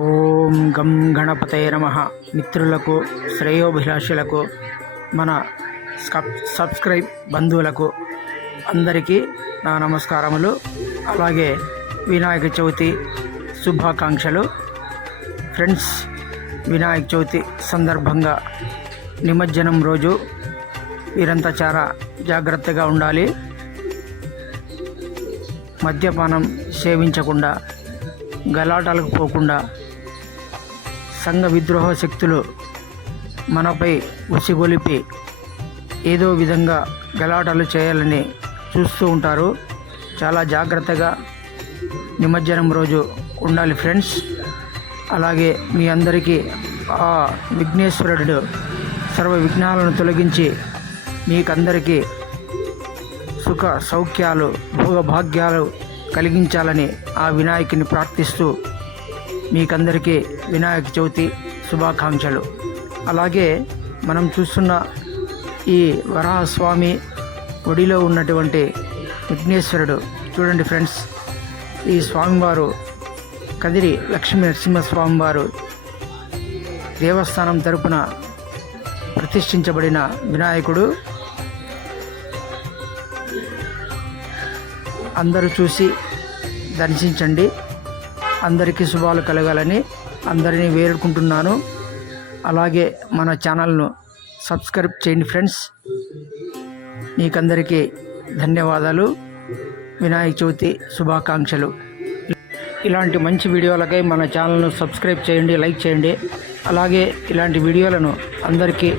ఓం గం గణపతయ నమ. మిత్రులకు శ్రేయోభిలాషులకు మన సబ్స్క్రైబ్ బంధువులకు అందరికీ నా నమస్కారములు. అలాగే వినాయక చవితి శుభాకాంక్షలు. ఫ్రెండ్స్ వినాయక చవితి సందర్భంగా నిమజ్జనం రోజు వీరంతా చాలా జాగ్రత్తగా ఉండాలి. మద్యపానం సేవించకుండా గలాటాలకు పోకుండా సంఘ విద్రోహ శక్తులు మనపై ఉసిగొలిపి ఏదో విధంగా గలాటాలు చేయాలని చూస్తూ ఉంటారు. చాలా జాగ్రత్తగా నిమజ్జనం రోజు ఉండాలి ఫ్రెండ్స్. అలాగే మీ అందరికీ ఆ విఘ్నేశ్వరుడు సర్వ విఘ్నాలను తొలగించి మీకందరికీ సుఖ సౌఖ్యాలు భోగభాగ్యాలు కలిగించాలని ఆ వినాయకుని ప్రార్థిస్తూ మీకందరికీ వినాయక చవితి శుభాకాంక్షలు. అలాగే మనం చూస్తున్న ఈ వరాహస్వామి ఒడిలో ఉన్నటువంటి విఘ్నేశ్వరుడు. చూడండి ఫ్రెండ్స్ ఈ స్వామివారు కదిరి లక్ష్మీ నరసింహస్వామి వారు దేవస్థానం తరపున ప్రతిష్ఠించబడిన వినాయకుడు. అందరూ చూసి దర్శించండి. అందరికీ శుభాలు కలగాలని అందరినీ వేడుకుంటున్నాను. అలాగే మన ఛానల్ను సబ్స్క్రైబ్ చేయండి ఫ్రెండ్స్. మీకందరికీ ధన్యవాదాలు. వినాయక చవితి శుభాకాంక్షలు. ఇలాంటి మంచి వీడియోలకై మన ఛానల్ను సబ్స్క్రైబ్ చేయండి లైక్ చేయండి. అలాగే ఇలాంటి వీడియోలను అందరికీ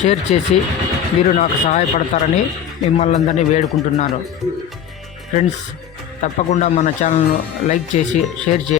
షేర్ చేసి మీరు నాకు సహాయపడతారని మిమ్మల్ని అందరినీ వేడుకుంటున్నాను. ఫ్రెండ్స్ తప్పకుండా మన ఛానల్ను లైక్ చేసి షేర్ చేయండి.